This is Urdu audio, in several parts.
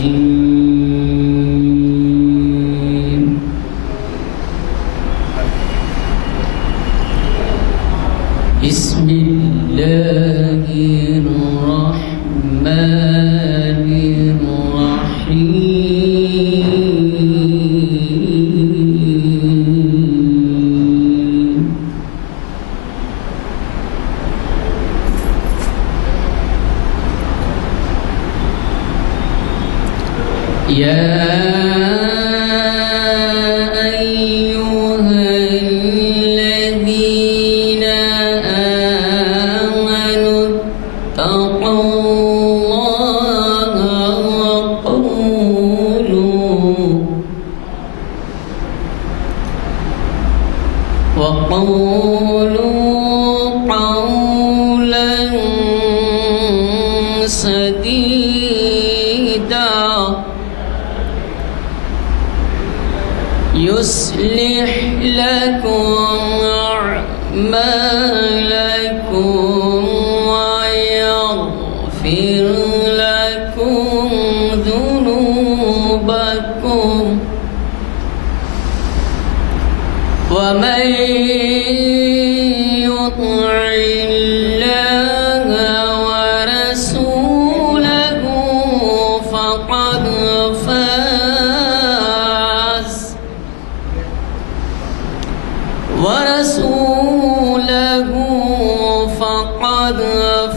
الرجيم بسم الله الرحمن الرحيم يا أيها الذين آمنوا اتقوا الله وقولوا قولا سديدا يصلح لكم أعمالكم ويغفر لكم ذنوبكم ومن يطع الله ورسوله فقد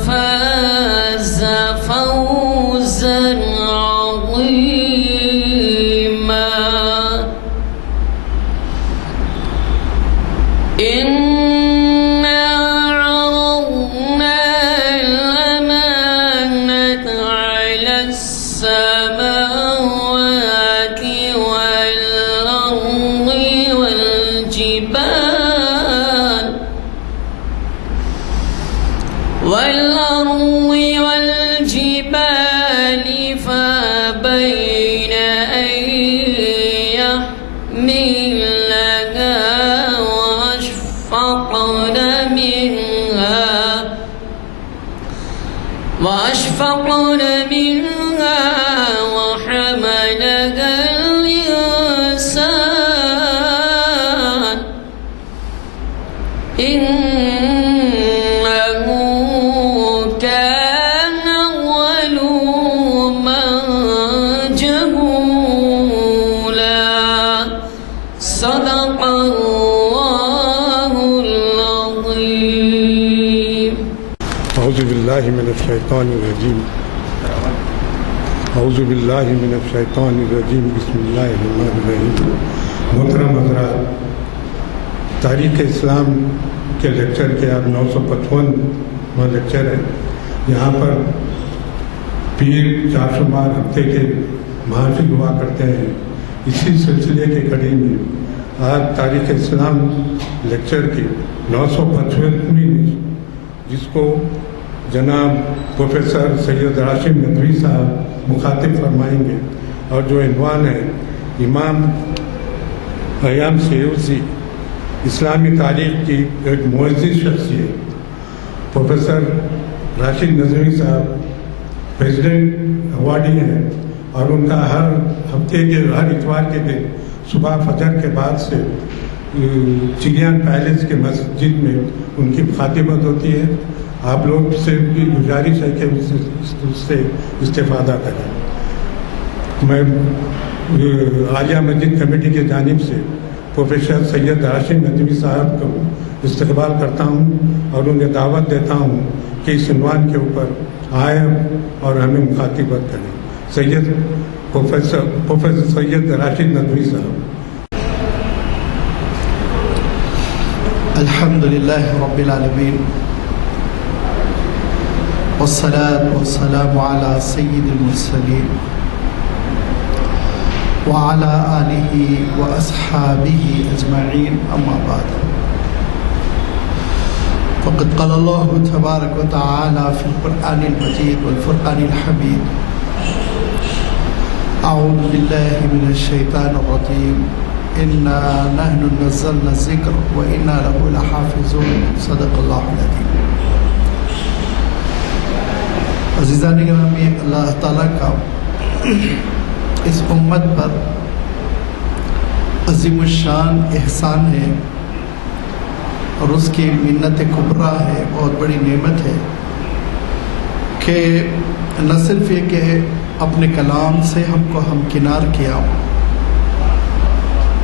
فاز فوزا عظيما إنا عرضنا الأمانة على السماوات والأرض والجبال فأبين أن يحملنها وأشفقن منها وحملها الإنسان إنه كان ظلوما جهولا صدق الله العظيم. أعوذ بالله من الشيطان الرجيم. أعوذ بالله من الشيطان الرجيم. بسم الله الرحمن الرحيم. محترم حضرات، تاریخ اسلام کے لیکچر کے اب 955واں لیکچر ہے. یہاں پر پیر چار شمار ہفتے کے محافل ہوا کرتے ہیں. اسی سلسلے کے کڑی میں آج تاریخ اسلام لیکچر کی 955ویں جس کو جناب پروفیسر سید راشد ندوی صاحب مخاطب فرمائیں گے، اور جو عنوان ہے امام ایام سیوسی اسلامی تاریخ کی ایک معزز شخصیت. پروفیسر راشد ندوی صاحب پریزیڈنٹ ایوارڈی ہیں، اور ان کا ہر ہفتے کے ہر اتوار کے دن صبح فجر کے بعد سے چلیان پیلس کے مسجد میں ان کی مخاطبت ہوتی ہے. آپ لوگ سے بھی گزارش ہے کہ اس سے استفادہ کریں. میں عالیہ مسجد کمیٹی کی جانب سے پروفیسر سید راشد ندوی صاحب کو استقبال کرتا ہوں اور انہیں دعوت دیتا ہوں کہ اس عنوان کے اوپر آئیں اور ہمیں مخاطبت کریں. پروفیسر سید راشد ندوی صاحب. الحمدللہ رب العالمین والصلاة والسلام على سید المرسلین وعلى آلہ وأصحابہ اجمعین. اما بعد، فقد قال اللہ تبارک وتعالی فی القرآن المجید والفرقان الحمید: اعوذ باللہ من الشیطان الرجیم، انا نحن نزلنا الذکر وانا له لحافظون. صدق اللہ العظیم. عزیزان گرامی، اللہ تعالیٰ کا اس امت پر عظیم الشان احسان ہے اور اس کی منت کبریٰ ہے، بہت بڑی نعمت ہے کہ نہ صرف یہ کہ اپنے کلام سے ہم کو ہمکنار کیا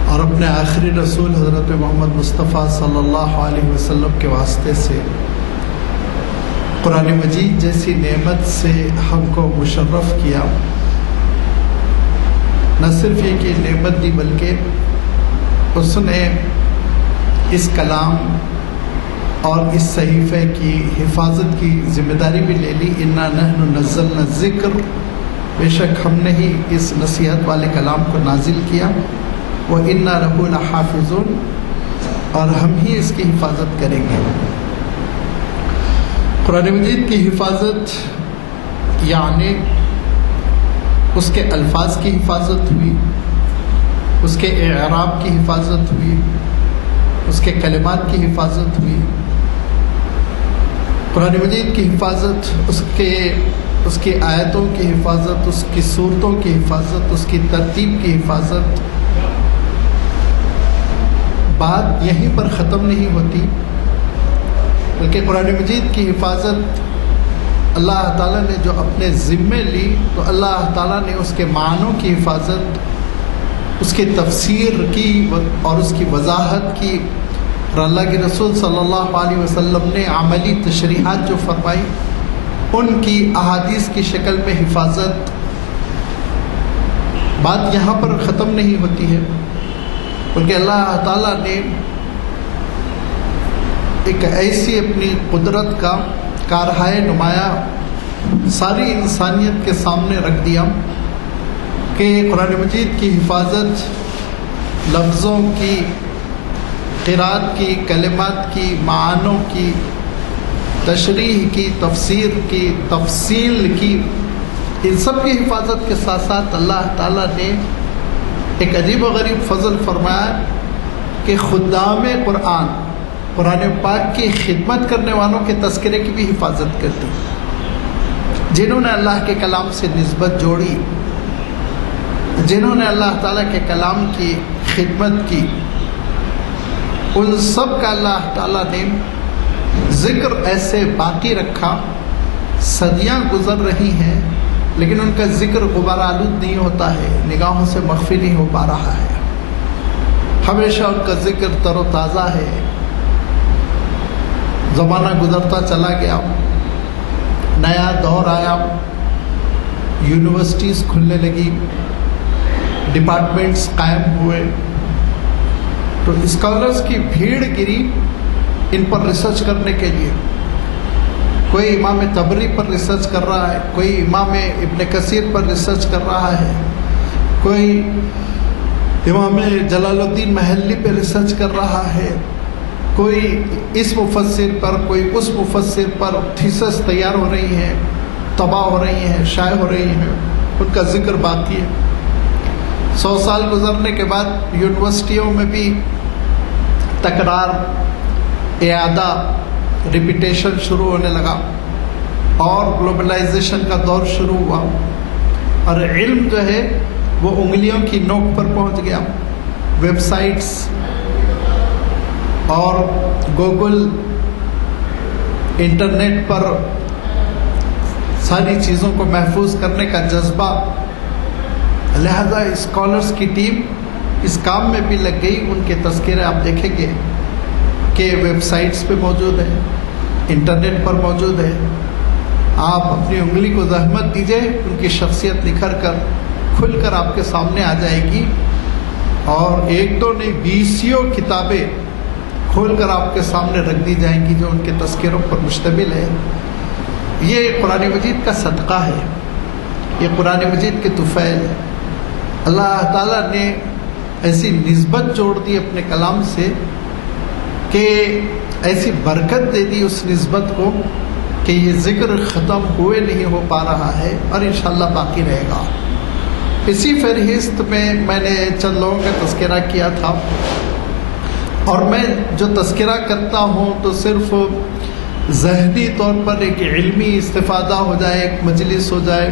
اور اپنے آخری رسول حضرت محمد مصطفیٰ صلی اللہ علیہ وسلم کے واسطے سے قرآن مجید جیسی نعمت سے ہم کو مشرف کیا، نہ صرف یہ کہ نعمت دی بلکہ اس نے اس کلام اور اس صحیفے کی حفاظت کی ذمہ داری بھی لے لی۔ انا نحن نزلنا الذکر، بے شک ہم نے ہی اس نصیحت والے کلام کو نازل کیا، وَإِنَّا لَهُ لَحَافِظُونَ، اور ہم ہی اس کی حفاظت کریں گے۔ قرآن مجید کی حفاظت یعنی اس کے الفاظ کی حفاظت ہوئی، اس کے اعراب کی حفاظت ہوئی، اس کے کلمات کی حفاظت ہوئی۔ قرآن مجید کی حفاظت اس کی آیتوں کی حفاظت، اس کی صورتوں کی حفاظت، اس کی ترتیب کی حفاظت۔ بات یہیں پر ختم نہیں ہوتی بلکہ قرآن مجید کی حفاظت اللہ تعالیٰ نے جو اپنے ذمے لی تو اللہ تعالیٰ نے اس کے معنوں کی حفاظت، اس کی تفسیر کی اور اس کی وضاحت کی، اور اللہ کے رسول صلی اللہ علیہ وسلم نے عملی تشریحات جو فرمائی ان کی احادیث کی شکل میں حفاظت۔ بات یہاں پر ختم نہیں ہوتی ہے بلکہ اللہ تعالیٰ نے ایک ایسی اپنی قدرت کا کارہائے نمایاں ساری انسانیت کے سامنے رکھ دیا کہ قرآن مجید کی حفاظت لفظوں کی، قرات کی، کلمات کی، معنوں کی، تشریح کی، تفسیر کی، تفصیل کی، ان سب کی حفاظت کے ساتھ ساتھ اللہ تعالیٰ نے ایک عجیب و غریب فضل فرمایا کہ خدام قرآن پاک کی خدمت کرنے والوں کے تذکرے کی بھی حفاظت کرتی، جنہوں نے اللہ کے کلام سے نسبت جوڑی، جنہوں نے اللہ تعالیٰ کے کلام کی خدمت کی، ان سب کا اللہ تعالیٰ نے ذکر ایسے باقی رکھا۔ صدیاں گزر رہی ہیں لیکن ان کا ذکر غبار آلود نہیں ہوتا ہے، نگاہوں سے مخفی نہیں ہو پا رہا ہے، ہمیشہ ان کا ذکر تر و تازہ ہے۔ زمانہ گزرتا چلا گیا، نیا دور آیا، یونیورسٹیز کھلنے لگی، ڈپارٹمنٹس قائم ہوئے، تو اسکالرز کی بھیڑ گری ان پر ریسرچ کرنے کے لیے۔ کوئی امام طبری پر ریسرچ کر رہا ہے، کوئی امام ابن کثیر پر ریسرچ کر رہا ہے، کوئی امام جلال الدین محلی پہ ریسرچ کر رہا ہے، کوئی اس مفسر پر، کوئی اس مفسر پر تھیسس تیار ہو رہی ہیں، طبع ہو رہی ہیں، شائع ہو رہی ہیں، ان کا ذکر باقی ہے۔ 100 سال گزرنے کے بعد یونیورسٹیوں میں بھی تکرار، اعادہ، ریپیٹیشن شروع ہونے لگا اور گلوبلائزیشن کا دور شروع ہوا اور علم جو ہے وہ انگلیوں کی نوک پر پہنچ گیا۔ ویب سائٹس اور گوگل، انٹرنیٹ پر ساری چیزوں کو محفوظ کرنے کا جذبہ، لہذا اسکالرس کی ٹیم اس کام میں بھی لگ گئی۔ ان کے تذکرے آپ دیکھیں گے کہ ویب سائٹس پہ موجود ہے، انٹرنیٹ پر موجود ہے۔ آپ اپنی انگلی کو زحمت دیجئے، ان کی شخصیت نکھر کر کھل کر آپ کے سامنے آ جائے گی، اور ایک دو نہیں 20 کتابیں کھول کر آپ کے سامنے رکھ دی جائیں گی جو ان کے تذکروں پر مشتمل ہے۔ یہ قرآن مجید کا صدقہ ہے، یہ قرآن مجید کے طفیل ہے۔ اللہ تعالیٰ نے ایسی نسبت جوڑ دی اپنے کلام سے کہ ایسی برکت دے دی اس نسبت کو کہ یہ ذکر ختم ہوئے نہیں ہو پا رہا ہے اور انشاءاللہ باقی رہے گا۔ اسی فہرست میں نے چند لوگوں کا تذکرہ کیا تھا، اور میں جو تذکرہ کرتا ہوں تو صرف ذہنی طور پر ایک علمی استفادہ ہو جائے، ایک مجلس ہو جائے،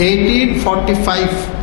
845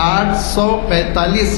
845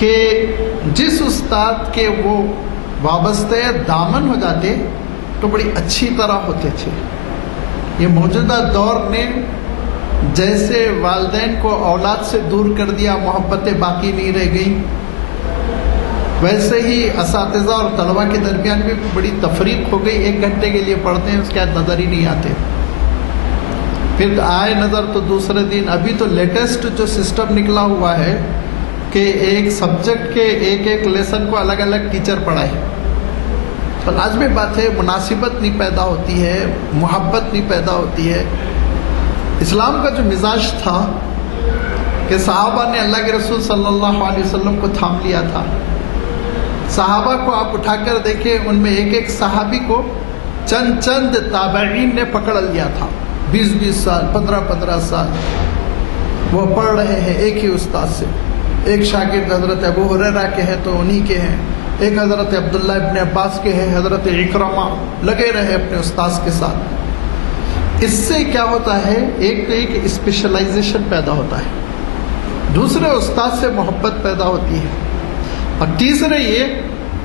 کہ جس استاد کے وہ وابستہ دامن ہو جاتے تو بڑی اچھی طرح ہوتے تھے. یہ موجودہ دور نے جیسے والدین کو اولاد سے دور کر دیا، محبتیں باقی نہیں رہ گئیں، ویسے ہی اساتذہ اور طلباء کے درمیان بھی بڑی تفریق ہو گئی. 1 گھنٹے کے لیے پڑھتے ہیں، اس کے بعد نظر ہی نہیں آتے، پھر آئے نظر تو دوسرے دن. ابھی تو لیٹسٹ جو سسٹم نکلا ہوا ہے کہ ایک سبجیکٹ کے ایک لیسن کو الگ الگ ٹیچر پڑھائے. تو لازمی بات ہے مناسبت نہیں پیدا ہوتی ہے، محبت نہیں پیدا ہوتی ہے. اسلام کا جو مزاج تھا کہ صحابہ نے اللہ کے رسول صلی اللہ علیہ وسلم کو تھام لیا تھا. صحابہ کو آپ اٹھا کر دیکھیں، ان میں ایک صحابی کو چند تابعین نے پکڑ لیا تھا. 20 سال، 15 سال وہ پڑھ رہے ہیں ایک ہی استاد سے. ایک شاگرد حضرت ابو ہریرہ کے ہیں تو انہی کے ہیں، ایک حضرت عبداللہ ابن عباس کے ہیں، حضرت اکرمہ لگے رہے اپنے استاذ کے ساتھ. اس سے کیا ہوتا ہے، ایک اسپیشلائزیشن پیدا ہوتا ہے، دوسرے استاد سے محبت پیدا ہوتی ہے. اور تیسرے یہ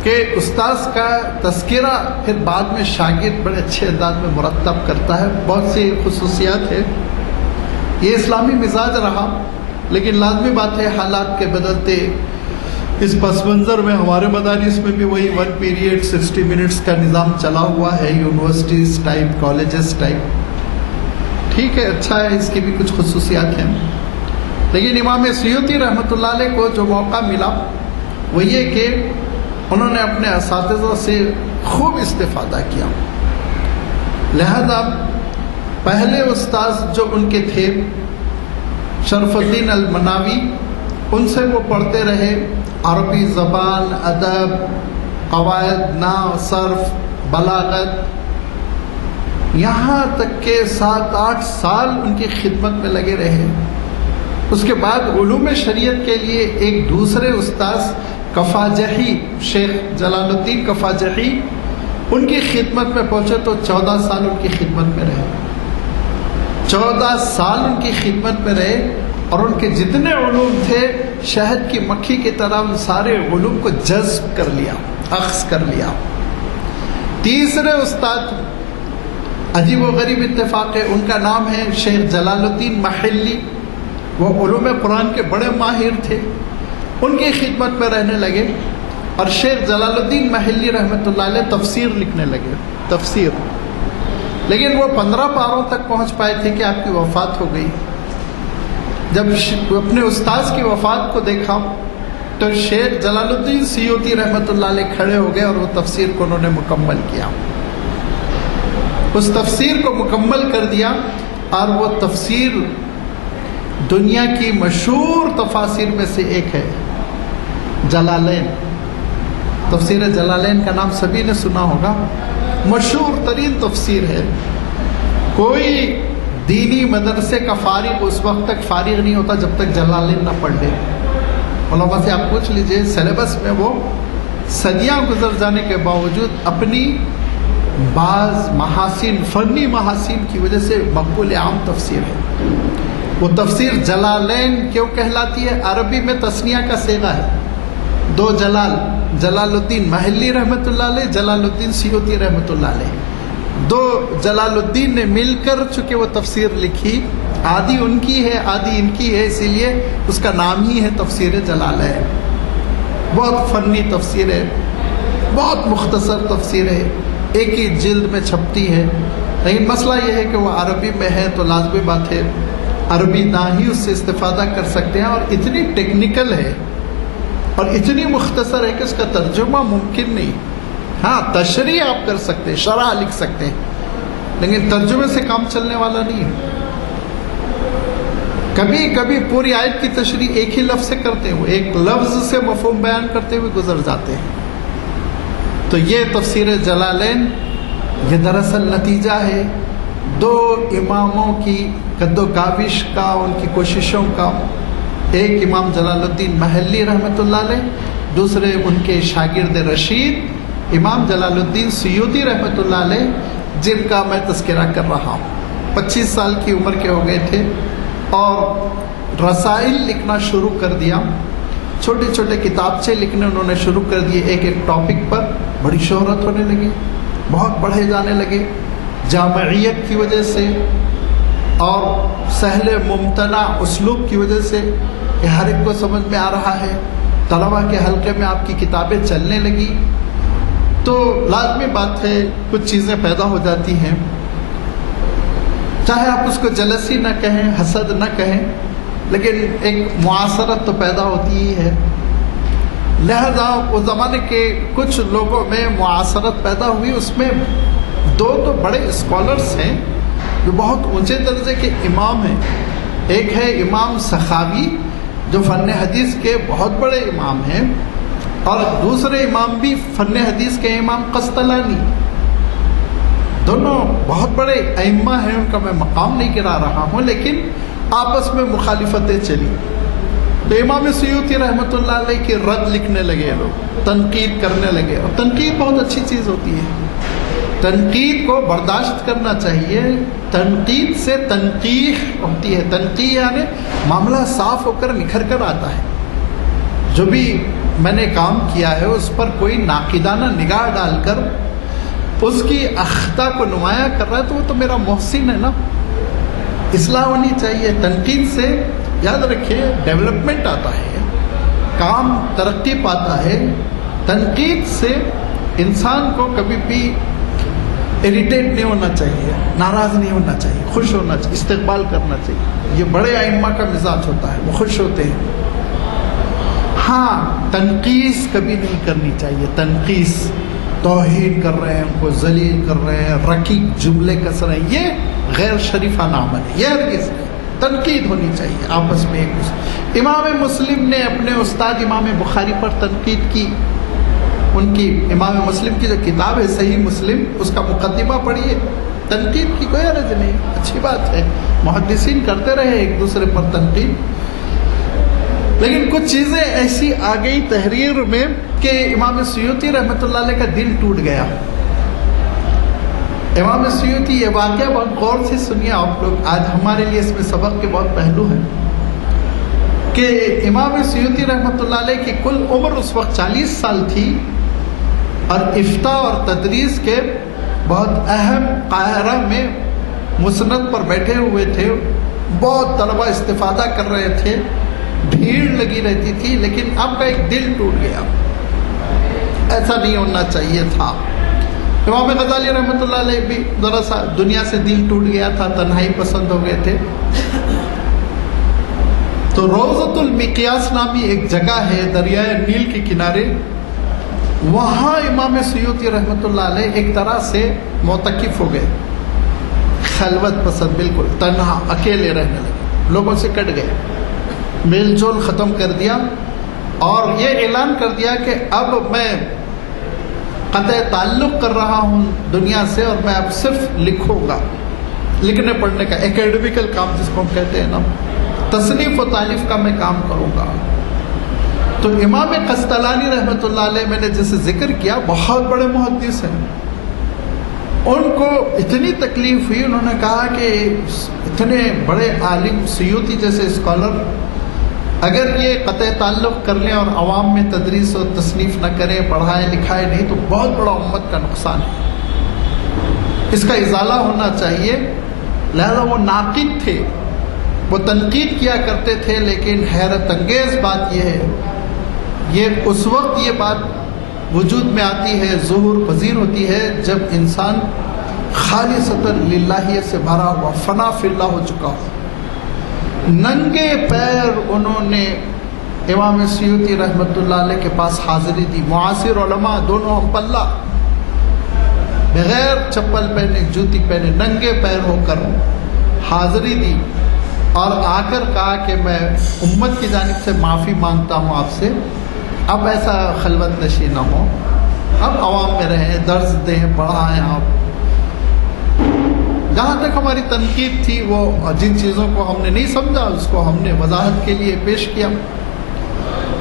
کہ استاذ کا تذکرہ پھر بعد میں شاگرد بڑے اچھے انداز میں مرتب کرتا ہے. بہت سی خصوصیات ہے. یہ اسلامی مزاج رہا، لیکن لازمی بات ہے حالات کے بدلتے اس پس منظر میں ہمارے مدارس میں بھی وہی 1 پیریڈ 60 منٹس کا نظام چلا ہوا ہے، یونیورسٹیز ٹائپ، کالجز ٹائپ. ٹھیک ہے، اچھا ہے، اس کی بھی کچھ خصوصیات ہیں. لیکن امام سیوطی رحمۃ اللہ علیہ کو جو موقع ملا وہ یہ کہ انہوں نے اپنے اساتذہ سے خوب استفادہ کیا. لہذا پہلے استاذ جو ان کے تھے شرف الدین المناوی، ان سے وہ پڑھتے رہے عربی زبان، ادب، قواعد، نحو، صرف، بلاغت، یہاں تک کہ 7-8 سال ان کی خدمت میں لگے رہے. اس کے بعد علوم شریعت کے لیے ایک دوسرے استاذ کفاجہی، شیخ جلال الدین کفاجہی، ان کی خدمت میں پہنچے تو 14 سال ان کی خدمت میں رہے. 14 سال ان کی خدمت میں رہے اور ان کے جتنے علوم تھے شہد کی مکھی کی طرح ان سارے علوم کو جذب کر لیا، اخذ کر لیا. تیسرے استاد عجیب و غریب اتفاق ہے، ان کا نام ہے شیخ جلال الدین محلی. وہ علوم قرآن کے بڑے ماہر تھے، ان کی خدمت میں رہنے لگے. اور شیخ جلال الدین محلی رحمۃ اللہ علیہ تفسیر لکھنے لگے، تفسیر. لیکن وہ 15 پاروں تک پہنچ پائے تھے کہ آپ کی وفات ہو گئی. جب اپنے استاذ کی وفات کو دیکھا تو شیخ جلال الدین سیوطی رحمۃ اللہ علیہ کھڑے ہو گئے اور وہ تفسیر کو انہوں نے مکمل کیا. اس تفسیر کو مکمل کر دیا اور وہ تفسیر دنیا کی مشہور تفاسیر میں سے ایک ہے، جلالین. تفسیر جلالین کا نام سبھی نے سنا ہوگا، مشہور ترین تفسیر ہے. کوئی دینی مدرسے کا فارغ اس وقت تک فارغ نہیں ہوتا جب تک جلالین نہ پڑھ لے. علماء سے آپ پوچھ لیجئے، سلیبس میں وہ صدیاں گزر جانے کے باوجود اپنی بعض محاسن، فنی محاسن کی وجہ سے مقبول عام تفسیر ہے. وہ تفسیر جلالین کیوں کہلاتی ہے؟ عربی میں تثنیہ کا صیغہ ہے، 2 جلال، جلال الدین محلی رحمۃ اللہ علیہ، جلال الدین سیوطی رحمۃ اللہ علیہ. 2 جلال الدین نے مل کر چونکہ وہ تفسیر لکھی، آدھی ان کی ہے آدھی ان کی ہے، اسی لیے اس کا نام ہی ہے تفسیر جلالین. بہت فنی تفسیر ہے، بہت مختصر تفسیر ہے، ایک ہی جلد میں چھپتی ہے. لیکن مسئلہ یہ ہے کہ وہ عربی میں ہے تو لازمی بات ہے عربی نہ ہی اس سے استفادہ کر سکتے ہیں، اور اتنی ٹیکنیکل ہے اور اتنی مختصر ہے کہ اس کا ترجمہ ممکن نہیں. ہاں تشریح آپ کر سکتے ہیں، شرح لکھ سکتے ہیں، لیکن ترجمے سے کام چلنے والا نہیں ہے. کبھی کبھی پوری آیت کی تشریح ایک ہی لفظ سے کرتے ہوئے، ایک لفظ سے مفہوم بیان کرتے ہوئے گزر جاتے ہیں. تو یہ تفسیر جلالین یہ دراصل نتیجہ ہے 2 اماموں کی قد و کاوش کا، ان کی کوششوں کا. ایک امام جلال الدین محلی رحمۃ اللہ علیہ، دوسرے ان کے شاگرد رشید امام جلال الدین سیوطی رحمۃ اللہ علیہ، جن کا میں تذکرہ کر رہا ہوں. 25 سال کی عمر کے ہو گئے تھے اور رسائل لکھنا شروع کر دیا. چھوٹے چھوٹے کتابچے لکھنے انہوں نے شروع کر دیے، ایک ایک ٹاپک پر بڑی شہرت ہونے لگی، بہت پڑھے جانے لگے، جامعیت کی وجہ سے اور سہل ممتنع اسلوب کی وجہ سے کہ ہر ایک کو سمجھ میں آ رہا ہے، طلبہ کے حلقے میں آپ کی کتابیں چلنے لگی، تو لازمی بات ہے کچھ چیزیں پیدا ہو جاتی ہیں، چاہے آپ اس کو جلسی نہ کہیں، حسد نہ کہیں، لیکن ایک معاصرت تو پیدا ہوتی ہی ہے۔ لہذا اس زمانے کے کچھ لوگوں میں معاصرت پیدا ہوئی، اس میں دو تو بڑے اسکالرس ہیں جو بہت اونچے درجے کے امام ہیں۔ ایک ہے امام سخاوی جو فن حدیث کے بہت بڑے امام ہیں، اور دوسرے امام بھی فن حدیث کے امام قسطلانی، دونوں بہت بڑے ائمہ ہیں، ان کا میں مقام نہیں گرا رہا ہوں، لیکن آپس میں مخالفتیں چلی۔ تو امام سیوطی رحمۃ اللہ علیہ کی رد لکھنے لگے لوگ، تنقید کرنے لگے، اور تنقید بہت اچھی چیز ہوتی ہے، تنقید کو برداشت کرنا چاہیے، تنقید سے تنقیح ہوتی ہے، تنقیح یعنی معاملہ صاف ہو کر نکھر کر آتا ہے، جو بھی میں نے کام کیا ہے اس پر کوئی ناقدانہ نگاہ ڈال کر اس کی اخطاء کو نمایاں کر رہا ہے تو وہ تو میرا محسن ہے نا، اصلاح ہونی چاہیے۔ تنقید سے یاد رکھیے ڈیولپمنٹ آتا ہے، کام ترقی پاتا ہے، تنقید سے انسان کو کبھی بھی اریٹیٹ نہیں ہونا چاہیے، ناراض نہیں ہونا چاہیے، خوش ہونا چاہیے، استقبال کرنا چاہیے، یہ بڑے ائمہ کا مزاج ہوتا ہے، وہ خوش ہوتے ہیں۔ ہاں تنقیص کبھی نہیں کرنی چاہیے، تنقیص توہین کر رہے ہیں، ان کو ذلیل کر رہے ہیں، رقیق جملے کس رہے ہیں، یہ غیر شریفانہ عمل ہے، یہ ہرگز نہیں۔ تنقید ہونی چاہیے آپس میں ایک دوسرے۔ امام مسلم نے اپنے استاد امام بخاری پر تنقید کی، ان کی امام مسلم کی جو کتاب ہے صحیح مسلم، اس کا مقدمہ پڑھیے، تنقید کی کوئی حرج نہیں، اچھی بات ہے، محدثین کرتے رہے ایک دوسرے پر تنقید، لیکن کچھ چیزیں ایسی آ گئی تحریر میں کہ امام سیوطی رحمۃ اللہ علیہ کا دل ٹوٹ گیا۔ امام سیوطی، یہ واقعہ بہت غور سے سنیے آپ لوگ، آج ہمارے لیے اس میں سبق کے بہت پہلو ہیں کہ امام سیوطی رحمۃ اللہ علیہ کی کل عمر اس وقت 40 سال تھی، اور افتاء اور تدریس کے بہت اہم قاہرہ میں مسند پر بیٹھے ہوئے تھے، بہت طلبہ استفادہ کر رہے تھے، بھیڑ لگی رہتی تھی، لیکن اب کا ایک دل ٹوٹ گیا، ایسا نہیں ہونا چاہیے تھا۔ امام غزالی رحمۃ اللہ علیہ بھی ذرا سا دنیا سے دل ٹوٹ گیا تھا، تنہائی پسند ہو گئے تھے، تو روضۃ المقیاس نامی ایک جگہ ہے دریائے نیل کے کنارے، وہاں امام سیوطی رحمۃ اللہ علیہ ایک طرح سے معتکف ہو گئے، خلوت پسند، بالکل تنہا اکیلے رہنے لگے، لوگوں سے کٹ گئے، میل جول ختم کر دیا، اور یہ اعلان کر دیا کہ اب میں قطع تعلق کر رہا ہوں دنیا سے، اور میں اب صرف لکھوں گا، لکھنے پڑھنے کا ایکیڈمیکل کام جس کو ہم کہتے ہیں نا، تصنیف و تالیف کا میں کام کروں گا۔ تو امام قسطلانی رحمۃ اللہ علیہ میں نے جیسے ذکر کیا بہت بڑے محدث ہیں، ان کو اتنی تکلیف ہوئی، انہوں نے کہا کہ اتنے بڑے عالم سیوطی جیسے اسکالر اگر یہ قطع تعلق کر لیں اور عوام میں تدریس و تصنیف نہ کریں، پڑھائیں لکھائیں نہیں، تو بہت بڑا امت کا نقصان ہے، اس کا ازالہ ہونا چاہیے۔ لہذا وہ ناقد تھے، وہ تنقید کیا کرتے تھے، لیکن حیرت انگیز بات یہ ہے، یہ اس وقت یہ بات وجود میں آتی ہے، ظہور پذیر ہوتی ہے، جب انسان خالصتاً للہیت سے بھرا ہوا، فنا فی اللہ ہو چکا ہو۔ ننگے پیر انہوں نے امام سیوطی رحمۃ اللہ علیہ کے پاس حاضری دی، معاصر علماء دونوں ہم پلہ، بغیر چپل پہنے، جوتی پہنے، ننگے پیر ہو کر حاضری دی، اور آ کر کہا کہ میں امت کی جانب سے معافی مانگتا ہوں آپ سے، اب ایسا خلوت نشی نہ ہو، اب عوام میں رہیں، درس دیں، پڑھائیں آپ۔ جہاں تک ہماری تنقید تھی، وہ جن چیزوں کو ہم نے نہیں سمجھا اس کو ہم نے وضاحت کے لیے پیش کیا۔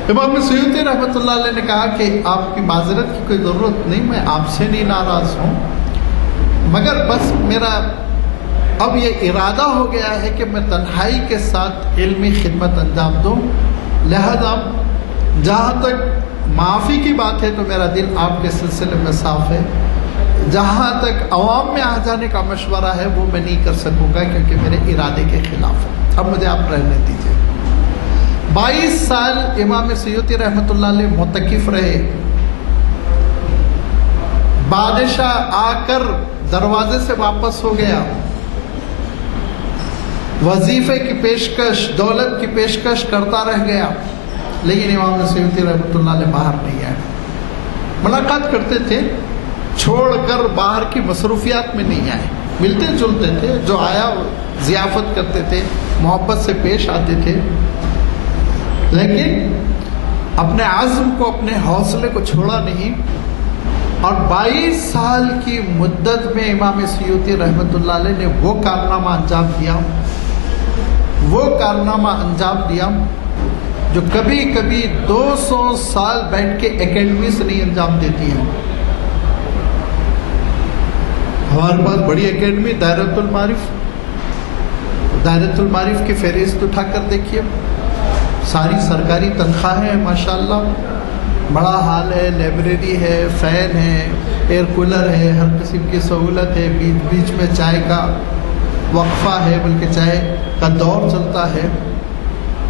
امام سیوطی رحمۃ اللہ علیہ نے کہا کہ آپ کی معذرت کی کوئی ضرورت نہیں، میں آپ سے نہیں ناراض ہوں، مگر بس میرا اب یہ ارادہ ہو گیا ہے کہ میں تنہائی کے ساتھ علمی خدمت انجام دوں، لہذا جہاں تک معافی کی بات ہے تو میرا دل آپ کے سلسلے میں صاف ہے، جہاں تک عوام میں آ جانے کا مشورہ ہے وہ میں نہیں کر سکوں گا کیونکہ میرے ارادے کے خلاف ہے۔ اب مجھے آپ رہنے دیجیے۔ 22 سال امام سیوطی رحمۃ اللہ علیہ معتکف رہے، بادشاہ آ کر دروازے سے واپس ہو گیا، وظیفے کی پیشکش، دولت کی پیشکش کرتا رہ گیا، لیکن امام سیوطی رحمۃ اللہ علیہ باہر نہیں آئے۔ ملاقات کرتے تھے، چھوڑ کر باہر کی مصروفیات میں نہیں آئے، ملتے جلتے تھے، جو آیا ضیافت کرتے تھے، محبت سے پیش آتے تھے، لیکن اپنے عزم کو، اپنے حوصلے کو چھوڑا نہیں۔ اور 22 سال کی مدت میں امام سیوطی رحمۃ اللہ علیہ نے وہ کارنامہ انجام دیا جو کبھی کبھی 200 سال بیٹھ کے اکیڈمی سے نہیں انجام دیتی ہیں۔ ہمارے پاس بڑی اکیڈمی دائرۃ المعارف کی فہرست اٹھا کر دیکھیے، ساری سرکاری تنخواہیں ہیں ماشاءاللہ، بڑا ہال ہے، لائبریری ہے، فین ہے، ایئر کولر ہے، ہر قسم کی سہولت ہے، بیچ میں چائے کا وقفہ ہے، بلکہ چائے کا دور چلتا ہے۔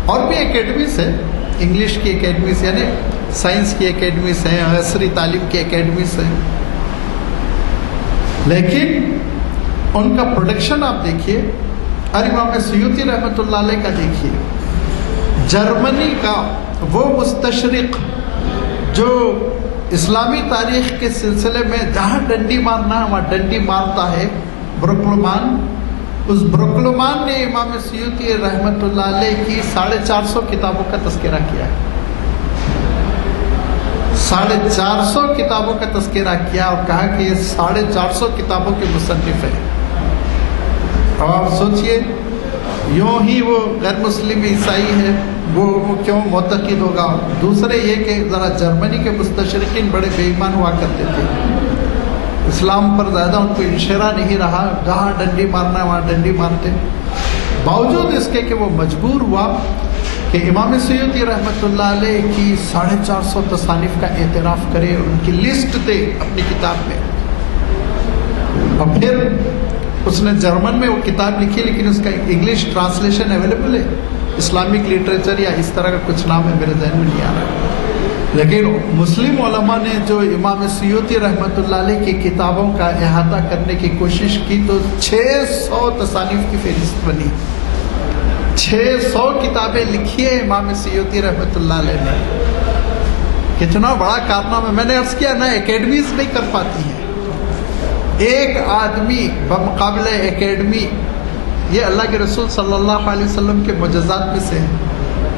اور بھی اکیڈمیز ہیں، انگلش کی اکیڈمیز، یعنی سائنس کی اکیڈمیز ہیں، عصری تعلیم کی اکیڈمیز ہیں، لیکن ان کا پروڈکشن آپ دیکھیے۔ اور امام سیوطی رحمۃ اللہ علیہ کا دیکھیے، جرمنی کا وہ مستشرق جو اسلامی تاریخ کے سلسلے میں جہاں ڈنڈی مارنا ہے وہاں ڈنڈی مارتا ہے، بروکلمان، اس بروکلمان نے امام سیوطی رحمۃ اللہ علیہ کی 450 کتابوں کا تذکرہ کیا ہے، 450 کتابوں کا تذکرہ کیا اور کہا کہ یہ 450 کتابوں کے مصنف ہیں۔ اب آپ سوچئے، یوں ہی وہ غیر مسلم عیسائی ہے، وہ کیوں معتقد ہوگا؟ دوسرے یہ کہ ذرا جرمنی کے مستشرقین بڑے بے ایمان ہوا کرتے تھے، اسلام پر زیادہ ان کو انشرا نہیں رہا، جہاں ڈنڈی مارنا ہے وہاں ڈنڈی مارتے۔ باوجود اس کے کہ وہ مجبور ہوا کہ امام سیوطی رحمۃ اللہ علیہ کی 450 تصانیف کا اعتراف کرے، ان کی لسٹ دے اپنی کتاب میں۔ اور پھر اس نے جرمن میں وہ کتاب لکھی، لیکن اس کا انگلش ٹرانسلیشن اویلیبل ہے، اسلامک لٹریچر یا اس طرح کا کچھ نام ہے، میرے ذہن میں نہیں آ رہا۔ لیکن مسلم علماء نے جو امام سیوطی رحمۃ اللہ علیہ کی کتابوں کا احاطہ کرنے کی کوشش کی تو 600 تصانیف کی فہرست بنی، 600 کتابیں لکھی ہے امام سیوطی رحمۃ اللہ علیہ نے۔ کتنا بڑا کارنامہ! میں نے عرض کیا نا، اکیڈمیز نہیں کر پاتی ہیں، ایک آدمی بمقابلہ اکیڈمی۔ یہ اللہ کے رسول صلی اللہ علیہ وسلم کے معجزات میں سے ہے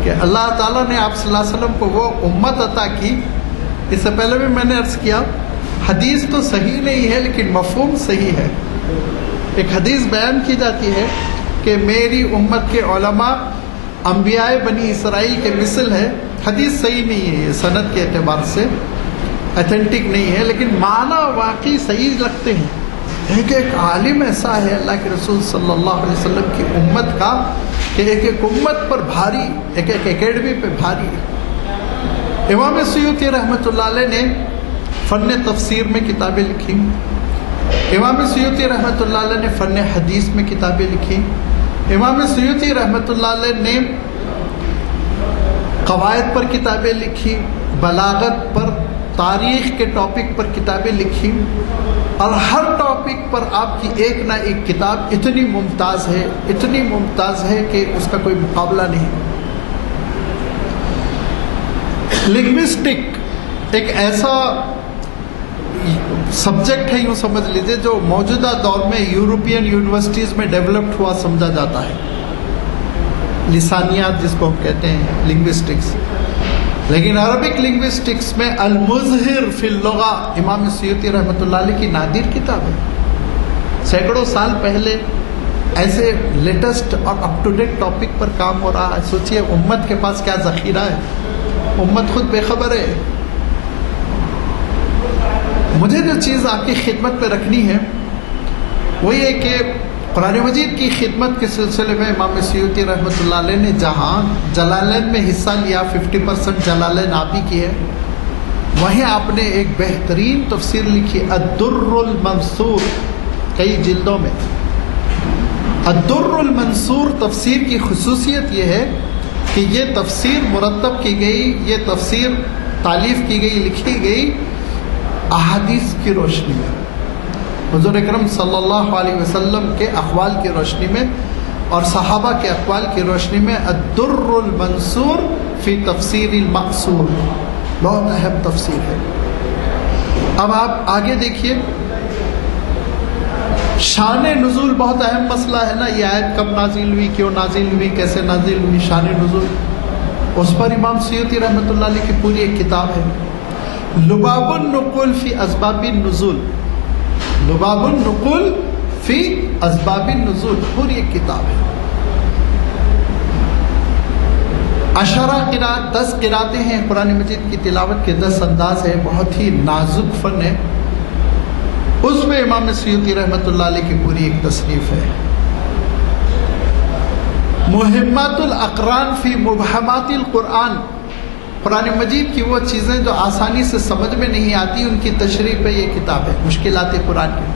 کہ اللہ تعالیٰ نے آپ صلی اللہ علیہ وسلم کو وہ امت عطا کی۔ اس سے پہلے بھی میں نے عرض کیا، حدیث تو صحیح نہیں ہے لیکن مفہوم صحیح ہے۔ ایک حدیث بیان کی جاتی ہے کہ میری امت کے علماء انبیاء بنی اسرائیل کے مثل ہے۔ حدیث صحیح نہیں ہے، یہ سند کے اعتبار سے اتھینٹک نہیں ہے، لیکن معنی واقعی صحیح لگتے ہیں۔ ایک عالم ایسا ہے اللہ کے رسول صلی اللہ علیہ وسلم کی امت کا کہ ایک امت پر بھاری، ایک اکیڈمی پہ بھاری۔ امام سیوطی رحمۃ اللہ علیہ نے فن تفسیر میں کتابیں لکھی، امام سیوطی رحمۃ اللہ علیہ نے فن حدیث میں کتابیں لکھی، امام سیوطی رحمۃ اللہ علیہ نے قواعد پر کتابیں لکھی، بلاغت پر، تاریخ کے ٹاپک پر کتابیں لکھی، اور ہر ٹاپک پر آپ کی ایک نہ ایک کتاب اتنی ممتاز ہے کہ اس کا کوئی مقابلہ نہیں۔ لنگوسٹک ایک ایسا سبجیکٹ ہے، یوں سمجھ لیجئے، جو موجودہ دور میں یورپین یونیورسٹیز میں ڈیولپڈ ہوا سمجھا جاتا ہے، لسانیات جس کو ہم کہتے ہیں، لنگوسٹکس۔ لیکن عربک لنگوسٹکس میں المظہر فی اللغہ امام سیوطی رحمۃ اللہ علیہ کی نادر کتاب ہے۔ سینکڑوں سال پہلے ایسے لیٹسٹ اور اپ ٹو ڈیٹ ٹاپک پر کام ہو رہا ہے۔ سوچئے امت کے پاس کیا ذخیرہ ہے، امت خود بے خبر ہے۔ مجھے جو چیز آپ کی خدمت پہ رکھنی ہے وہ یہ کہ قرآن مجید کی خدمت کے سلسلے میں امام سیوطی رحمۃ اللہ علیہ نے جہاں جلالین میں حصہ لیا، 50% جلالین آپ ہی کی ہے، وہیں آپ نے ایک بہترین تفسیر لکھی الدر المنصور، کئی جلدوں میں۔ الدر المنصور تفسیر کی خصوصیت یہ ہے کہ یہ تفسیر مرتب کی گئی، یہ تفسیر تالیف کی گئی، لکھی گئی احادیث کی روشنی میں، حضور اکرم صلی اللہ علیہ وسلم کے اقوال کی روشنی میں اور صحابہ کے اقوال کی روشنی میں۔ الدر المنصور فی تفسیر المأثور، بہت اہم تفسیر ہے۔ اب آپ آگے دیکھیے، شان نزول بہت اہم مسئلہ ہے نا، یہ آیت کب نازل ہوئی، کیوں نازل ہوئی، کیسے نازل ہوئی، شان نزول، اس پر امام سیوطی رحمۃ اللہ علیہ کی پوری ایک کتاب ہے، لباب النقول فی اسباب النزول، لباب النقول فی اسباب النزول، پوری ایک کتاب ہے۔ عشرہ قرات، 10 قراتیں ہیں قرآن مجید کی تلاوت کے، 10 انداز ہے، بہت ہی نازک فن ہے، اس میں امام سیوطی رحمۃ اللہ علیہ کی پوری ایک تصنیف ہے۔ مہمات الاقران فی مبہمات القرآن، قرآن مجید کی وہ چیزیں جو آسانی سے سمجھ میں نہیں آتی، ان کی تشریح پہ یہ کتاب ہے، مشکلات قرآن کی۔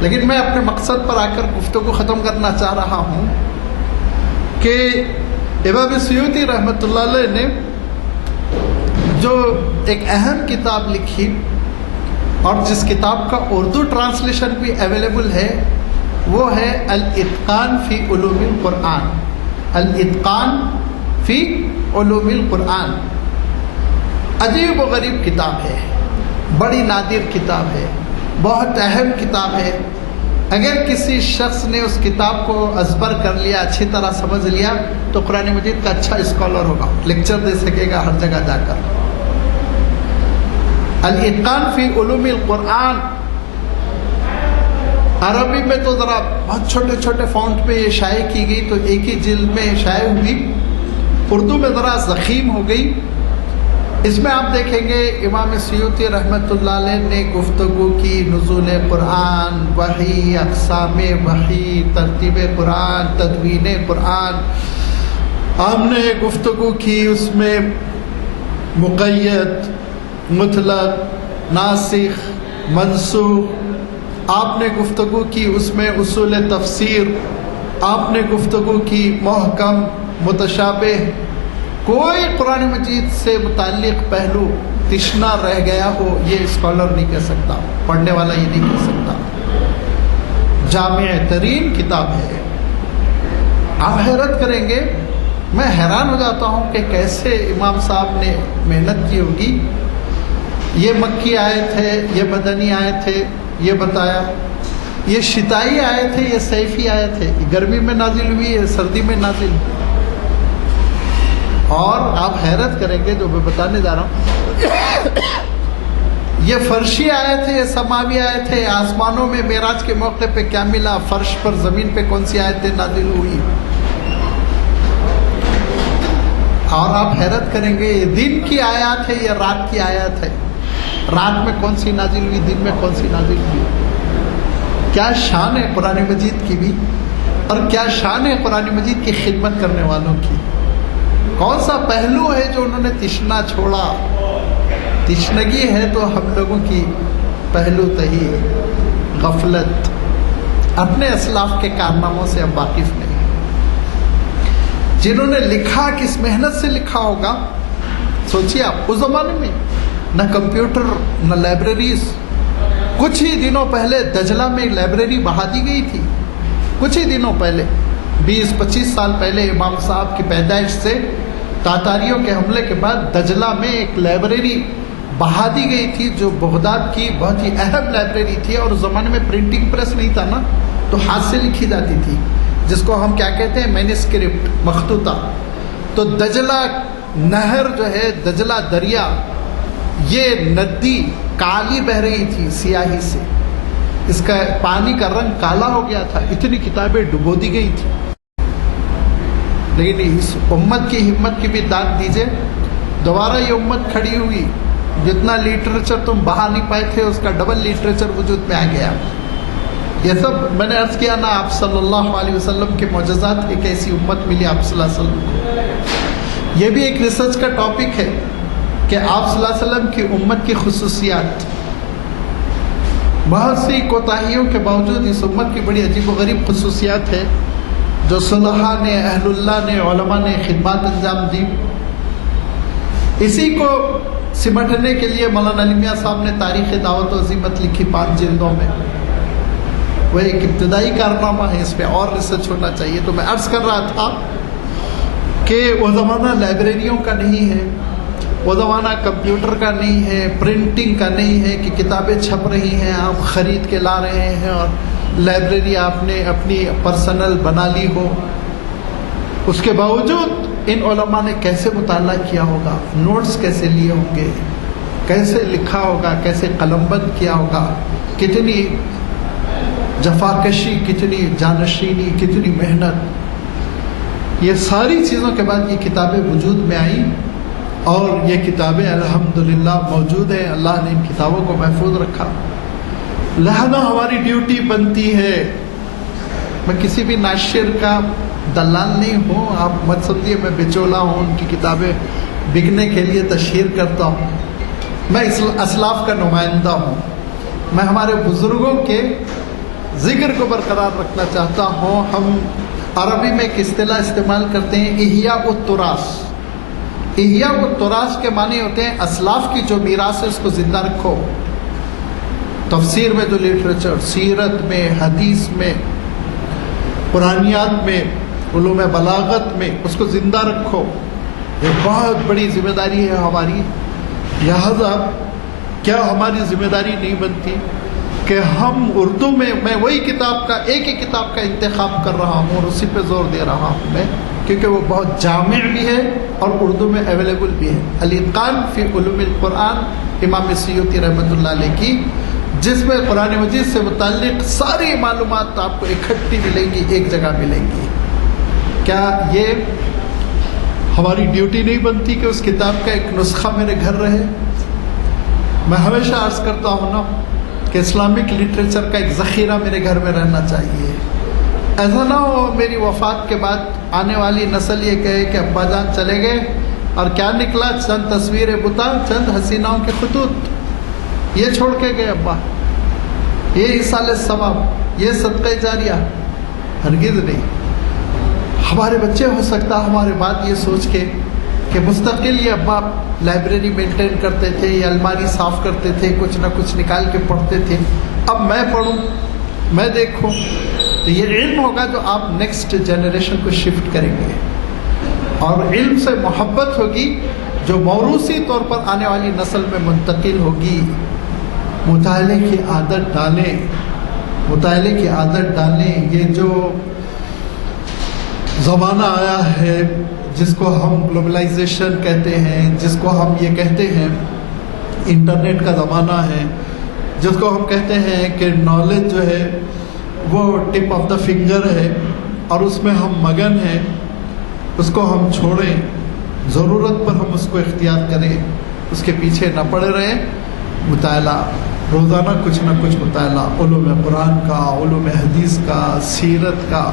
لیکن میں اپنے مقصد پر آ کر گفتگو ختم کرنا چاہ رہا ہوں کہ امام سیوطی رحمۃ اللہ علیہ نے جو ایک اہم کتاب لکھی اور جس کتاب کا اردو ٹرانسلیشن بھی اویلیبل ہے، وہ ہے الاتقان فی علوم القرآن، الاتقان فی علوم القرآن۔ عجیب و غریب کتاب ہے، بڑی نادر کتاب ہے، بہت اہم کتاب ہے۔ اگر کسی شخص نے اس کتاب کو ازبر کر لیا، اچھی طرح سمجھ لیا، تو قرآن مجید کا اچھا اسکالر ہوگا، لیکچر دے سکے گا ہر جگہ جا کر۔ الاتقان فی علوم القرآن، عربی میں تو ذرا بہت چھوٹے چھوٹے فونٹ میں یہ شائع کی گئی، تو ایک ہی جلد میں شائع ہوئی، اردو میں ذرا ضخیم ہو گئی۔ اس میں آپ دیکھیں گے امام سیوطی رحمۃ اللہ علیہ نے گفتگو کی نزول قرآن، وحی، اقسام وحی، ترتیب قرآن، تدوین قرآن، ہم نے گفتگو کی اس میں مقید، مطلق، ناسخ، منسوخ، آپ نے گفتگو کی اس میں اصول تفسیر، آپ نے گفتگو کی محکم، متشابہ، کوئی قرآن مجید سے متعلق پہلو تشنا رہ گیا ہو یہ اسکالر نہیں کہہ سکتا، پڑھنے والا یہ نہیں کہہ سکتا۔ جامع ترین کتاب ہے، آپ حیرت کریں گے، میں حیران ہو جاتا ہوں کہ کیسے امام صاحب نے محنت کی ہوگی۔ یہ مکی آیت ہے، یہ مدنی آیت ہے، یہ بتایا، یہ شتائی آیت ہے، یہ صیفی آیت ہے، یہ گرمی میں نازل ہوئی ہے، سردی میں نازل ہوئی۔ اور آپ حیرت کریں گے جو میں بتانے جا رہا ہوں، یہ فرشی آیت ہے، یہ سماوی آیت ہے، آسمانوں میں معراج کے موقع پہ کیا ملا، فرش پر زمین پہ کون سی آیتیں نازل ہوئی۔ اور آپ حیرت کریں گے یہ دن کی آیات ہے، یہ رات کی آیات ہے، رات میں کون سی نازل ہوئی، دن میں کون سی نازل ہوئی۔ کیا شان ہے قرآن مجید کی بھی، اور کیا شان ہے قرآن مجید کی خدمت کرنے والوں کی۔ کون سا پہلو ہے جو انہوں نے تشنا چھوڑا۔ تشنگی ہے تو ہم لوگوں کی پہلو تہی، غفلت، اپنے اسلاف کے کارناموں سے ہم واقف نہیں۔ جنہوں نے لکھا کس محنت سے لکھا ہوگا، سوچیے آپ، اس زمانے میں نہ کمپیوٹر نہ لائبریریز۔ کچھ ہی دنوں پہلے دجلہ میں لائبریری بڑھا دی گئی تھی، کچھ ہی دنوں پہلے، 20-25 سال پہلے امام صاحب کی پیدائش سے تاتاریوں کے حملے کے بعد دجلہ میں ایک لائبریری بڑھا دی گئی تھی، جو بغداد کی بہت ہی اہم لائبریری تھی۔ اور اس زمانے میں پرنٹنگ پریس نہیں تھا نا، تو ہاتھ سے لکھی جاتی تھی، جس کو ہم کیا کہتے ہیں، مینuscript، مخطوطہ۔ تو دجلہ نہر جو ہے، دجلہ دریا، یہ ندی کالی بہ رہی تھی سیاہی سے، اس کا پانی کا رنگ کالا ہو گیا تھا، اتنی کتابیں ڈبو دی گئی تھی۔ لیکن اس امت کی ہمت کی بھی داد دیجئے، دوبارہ یہ امت کھڑی ہوئی، جتنا لٹریچر تم بہا نہیں پائے تھے اس کا ڈبل لٹریچر وجود میں آ گیا۔ یہ سب میں نے عرض کیا نا آپ صلی اللہ علیہ وسلم کے معجزات کی کیسی امت ملی آپ صلی اللہ علیہ وسلم کو. یہ بھی ایک ریسرچ کا ٹاپک ہے کہ آپ صلی اللہ علیہ وسلم کی امت کی خصوصیات. بہت سی کوتاہیوں کے باوجود اس امت کی بڑی عجیب و غریب خصوصیات ہے جو صلحاء نے، اہل اللہ نے، علماء نے خدمات انجام دی. اسی کو سمٹنے کے لیے مولانا علی میاں صاحب نے تاریخ دعوت و عزیمت لکھی 5 جلدوں میں. وہ ایک ابتدائی کارنامہ ہے، اس پہ اور ریسرچ ہونا چاہیے. تو میں عرض کر رہا تھا کہ وہ زمانہ لائبریریوں کا نہیں ہے، وہ زمانہ کمپیوٹر کا نہیں ہے، پرنٹنگ کا نہیں ہے کہ کتابیں چھپ رہی ہیں آپ خرید کے لا رہے ہیں اور لائبریری آپ نے اپنی پرسنل بنا لی ہو. اس کے باوجود ان علماء نے کیسے مطالعہ کیا ہوگا، نوٹس کیسے لیے ہوں گے، کیسے لکھا ہوگا، کیسے قلم بند کیا ہوگا، کتنی جفاکشی، کتنی جانشینی، کتنی محنت. یہ ساری چیزوں کے بعد یہ کتابیں وجود میں آئیں اور یہ کتابیں الحمدللہ موجود ہیں. اللہ نے ان کتابوں کو محفوظ رکھا. لہذا ہماری ڈیوٹی بنتی ہے. میں کسی بھی ناشر کا دلال نہیں ہوں، آپ مت سمجھیے میں بچولا ہوں، ان کی کتابیں بکنے کے لیے تشہیر کرتا ہوں. میں اسلاف کا نمائندہ ہوں. میں ہمارے بزرگوں کے ذکر کو برقرار رکھنا چاہتا ہوں. ہم عربی میں ایک اصطلاح استعمال کرتے ہیں احیاء التراث. احیاء التراث کے معنی ہوتے ہیں اسلاف کی جو میراث ہے اس کو زندہ رکھو. تفسیر میں جو لٹریچر، سیرت میں، حدیث میں، قرآنیات میں، علوم بلاغت میں، اس کو زندہ رکھو. یہ بہت بڑی ذمہ داری ہے ہماری. لہذا کیا ہماری ذمہ داری نہیں بنتی کہ ہم اردو میں وہی کتاب کا ایک ہی کتاب کا انتخاب کر رہا ہوں اور اسی پہ زور دے رہا ہوں میں، کیونکہ وہ بہت جامع بھی ہے اور اردو میں اویلیبل بھی ہے. الاتقان فی علوم القرآن امام سیوطی رحمۃ اللہ علیہ کی، جس میں قرآن مجید سے متعلق ساری معلومات آپ کو اکٹھی ملیں گی، ایک جگہ ملیں گی. کیا یہ ہماری ڈیوٹی نہیں بنتی کہ اس کتاب کا ایک نسخہ میرے گھر رہے؟ میں ہمیشہ عرض کرتا ہوں نا کہ اسلامک لٹریچر کا ایک ذخیرہ میرے گھر میں رہنا چاہیے. ایسا نہ ہو میری وفات کے بعد آنے والی نسل یہ کہے کہ ابا جان چلے گئے اور کیا نکلا، چند تصویریں بتا، چند حسیناؤں کے خطوط، یہ چھوڑ کے گئے ابا، یہ ایصال ثواب، یہ صدقہ جاریہ. ہرگز نہیں. ہمارے بچے ہو سکتا ہمارے بعد یہ سوچ کے کہ مستقل یہ ابا لائبریری مینٹین کرتے تھے، یہ الماری صاف کرتے تھے، کچھ نہ کچھ نکال کے پڑھتے تھے، اب میں پڑھوں، میں دیکھوں. تو یہ علم ہوگا جو آپ نیکسٹ جنریشن کو شفٹ کریں گے، اور علم سے محبت ہوگی جو موروثی طور پر آنے والی نسل میں منتقل ہوگی. مطالعے کی عادت ڈالیں، مطالعے کی عادت ڈالیں. یہ جو زمانہ آیا ہے جس کو ہم گلوبلائزیشن کہتے ہیں، جس کو ہم یہ کہتے ہیں انٹرنیٹ کا زمانہ ہے، جس کو ہم کہتے ہیں کہ نالج جو ہے وہ ٹپ آف دا فنگر ہے اور اس میں ہم مگن ہیں، اس کو ہم چھوڑیں. ضرورت پر ہم اس کو اختیار کریں، اس کے پیچھے نہ پڑے رہیں. مطالعہ روزانہ کچھ نہ کچھ مطالعہ، علوم قرآن کا، علوم حدیث کا، سیرت کا،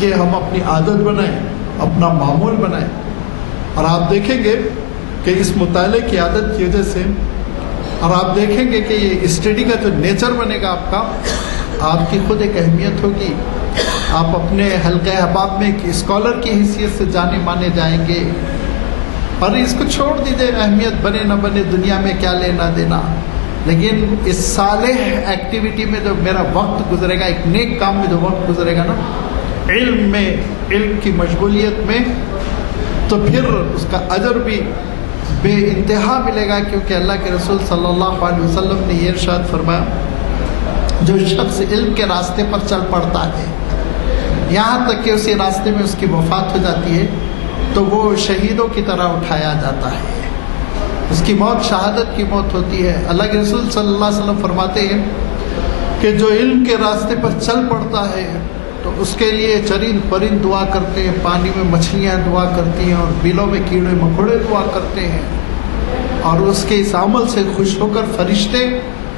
یہ ہم اپنی عادت بنائیں، اپنا معمول بنائیں. اور آپ دیکھیں گے کہ اس مطالعے کی عادت کی وجہ سے، اور آپ دیکھیں گے کہ یہ اسٹڈی کا جو نیچر بنے گا آپ کا، آپ کی خود ایک اہمیت ہوگی. آپ اپنے حلقہ احباب میں ایک اسکالر کی حیثیت سے جانے مانے جائیں گے. اور اس کو چھوڑ دیجیے، اہمیت بنے نہ بنے دنیا میں کیا لینا دینا، لیکن اس صالح ایکٹیویٹی میں جو میرا وقت گزرے گا، ایک نیک کام میں جو وقت گزرے گا نا، علم میں، علم کی مشغولیت میں، تو پھر اس کا اجر بھی بے انتہا ملے گا. کیونکہ اللہ کے رسول صلی اللہ علیہ وسلم نے یہ ارشاد فرمایا، جو شخص علم کے راستے پر چل پڑتا ہے یہاں تک کہ اسی راستے میں اس کی وفات ہو جاتی ہے تو وہ شہیدوں کی طرح اٹھایا جاتا ہے. اس کی موت شہادت کی موت ہوتی ہے. اللہ کے رسول صلی اللہ علیہ وسلم فرماتے ہیں کہ جو علم کے راستے پر چل پڑتا ہے تو اس کے لیے چرند پرند دعا کرتے ہیں، پانی میں مچھلیاں دعا کرتی ہیں، اور بلوں میں کیڑے مکوڑے دعا کرتے ہیں، اور اس کے اس عمل سے خوش ہو کر فرشتے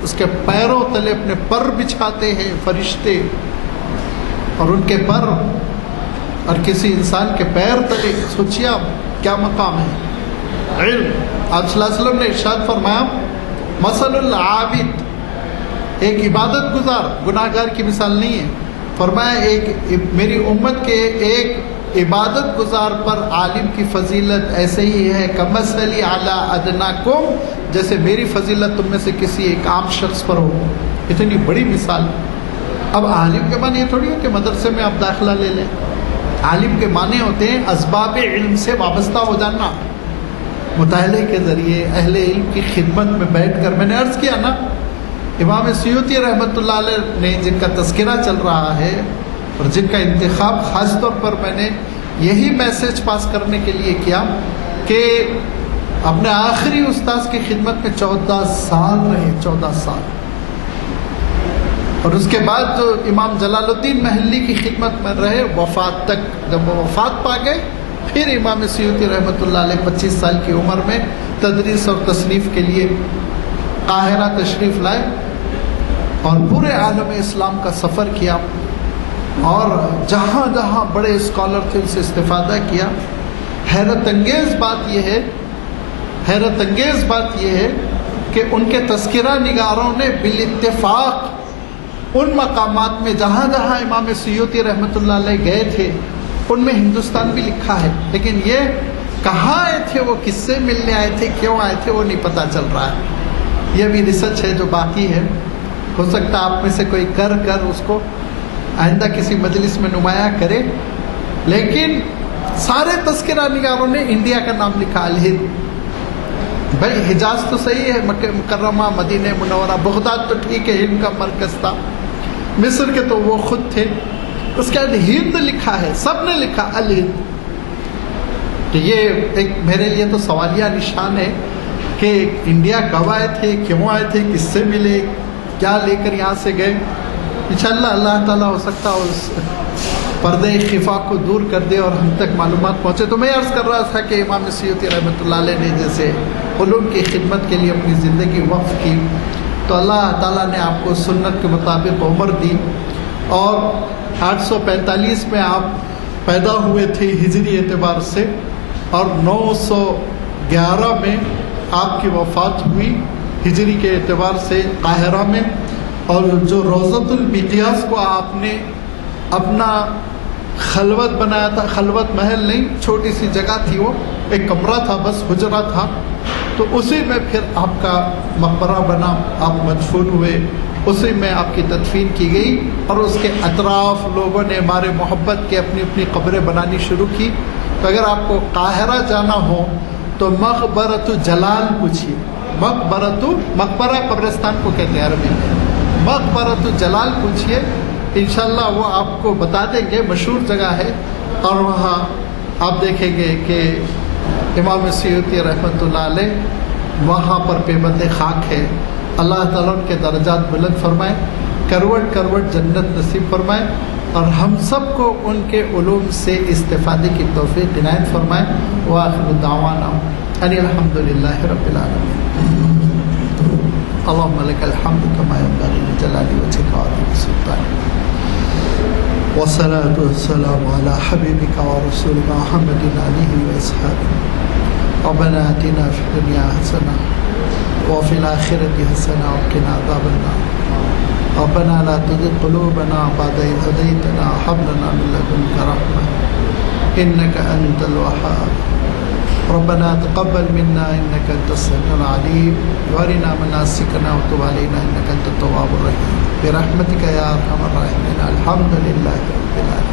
اس کے پیروں تلے اپنے پر بچھاتے ہیں فرشتے، اور ان کے پر اور کسی انسان کے پیر تلے، سوچیے آپ کیا مقام ہے علم۔ آپ صلی اللہ علیہ وسلم نے ارشاد فرمایا مثل العابد، ایک عبادت گزار، گناہ گار کی مثال نہیں ہے، فرمایا ایک میری امت کے ایک عبادت گزار پر عالم کی فضیلت ایسے ہی ہے کمثل اعلی ادناکم، جیسے میری فضیلت تم میں سے کسی ایک عام شخص پر ہو۔ اتنی بڑی مثال۔ اب عالم کے معنی یہ تھوڑی ہے کہ مدرسے میں آپ داخلہ لے لیں، عالم کے معنی ہوتے ہیں اسباب علم سے وابستہ ہو جانا، مطالعے کے ذریعے اہل علم کی خدمت میں بیٹھ کر۔ میں نے عرض کیا نا، امام سیوطی رحمۃ اللہ علیہ نے جن کا تذکرہ چل رہا ہے اور جن کا انتخاب خاص طور پر میں نے یہی میسج پاس کرنے کے لیے کیا کہ اپنے آخری استاذ کی خدمت میں 14 سال رہے، 14 سال، اور اس کے بعد جو امام جلال الدین محلی کی خدمت میں رہے وفات تک۔ جب وہ وفات پا گئے پھر امام سیوطی رحمۃ اللہ علیہ 25 سال کی عمر میں تدریس اور تصنیف کے لیے قاہرہ تشریف لائے اور پورے عالم اسلام کا سفر کیا، اور جہاں جہاں بڑے اسکالر تھے ان سے استفادہ کیا۔ حیرت انگیز بات یہ ہے کہ ان کے تذکرہ نگاروں نے بالاتفاق ان مقامات میں جہاں جہاں امام سیوطی رحمۃ اللہ علیہ گئے تھے ان میں ہندوستان بھی لکھا ہے، لیکن یہ کہاں آئے تھے، وہ کس سے ملنے آئے تھے، کیوں آئے تھے، وہ نہیں پتہ چل رہا ہے۔ یہ بھی ریسرچ ہے جو باقی ہے، ہو سکتا ہے آپ میں سے کوئی کر اس کو آئندہ کسی مجلس میں نمایاں کرے۔ لیکن سارے تذکرہ نگاروں نے انڈیا کا نام لکھا، الہند۔ بھائی حجاز تو صحیح ہے، مکہ مکرمہ، مدینہ منورہ، بغداد تو ٹھیک ہے ہند کا مرکز تھا، مصر کے تو وہ خود تھے، اس کے بعد ہند لکھا ہے، سب نے لکھا الہند۔ تو یہ ایک میرے لیے تو سوالیہ نشان ہے کہ انڈیا کب آئے تھے، کیوں آئے تھے، کس سے ملے، کیا لے کر یہاں سے گئے۔ انشاءاللہ اللہ تعالیٰ ہو سکتا ہے اس پردے خفا کو دور کر دے اور ہم تک معلومات پہنچے۔ تو میں عرض کر رہا تھا کہ امام سیوطی رحمۃ اللہ علیہ نے جیسے علوم کی خدمت کے لیے اپنی زندگی وقف کی، تو اللہ تعالیٰ نے آپ کو سنت کے مطابق عمر دی، اور 845 میں آپ پیدا ہوئے تھے ہجری اعتبار سے، اور 911 میں آپ کی وفات ہوئی ہجری کے اعتبار سے قاہرہ میں۔ اور جو روضۃ المقیاس کو آپ نے اپنا خلوت بنایا تھا، خلوت محل نہیں، چھوٹی سی جگہ تھی، وہ ایک کمرہ تھا، بس حجرہ تھا، تو اسی میں پھر آپ کا مقبرہ بنا، آپ مدفون ہوئے، اسی میں آپ کی تدفین کی گئی، اور اس کے اطراف لوگوں نے ہمارے محبت کے اپنی اپنی قبریں بنانی شروع کی۔ تو اگر آپ کو قاہرہ جانا ہو تو مقبرۃ جلال پوچھیے، مقبرہ قبرستان کو کہتے ہیں عربی میں، مقبرۃ جلال پوچھیے، انشاءاللہ وہ آپ کو بتا دیں گے، مشہور جگہ ہے، اور وہاں آپ دیکھیں گے کہ امام سیوطی رحمۃ اللہ علیہ وہاں پر پیبند خاک ہے۔ اللہ تعالیٰ ان کے درجات بلند فرمائے، کروٹ کروٹ جنت نصیب فرمائے، اور ہم سب کو ان کے علوم سے استفادے کی توفیق عنایت فرمائے۔ وآخر دعوانا ان الحمد للہ رب العالمین۔ اللهم لك الحمد كما ينبغي لجلال وجهك وعظيم سلطانك، والصلاة والسلام على حبيبك ورسولك محمد آله وأصحابه۔ ربنا آتنا في الدنيا حسنة وفي الآخرة حسنة وقنا عذاب النار۔ ربنا لا تزغ قلوبنا بعد إذ هديتنا وهب لنا من لدنك رحمة إنك أنت الوهاب۔ ربنا تقبل منا إنك أنت السميع العليم وأرنا مناسكنا وتب علينا إنك أنت التواب الرحيم برحمتك يا أرحم الراحمين۔ الحمد لله رب العالمين۔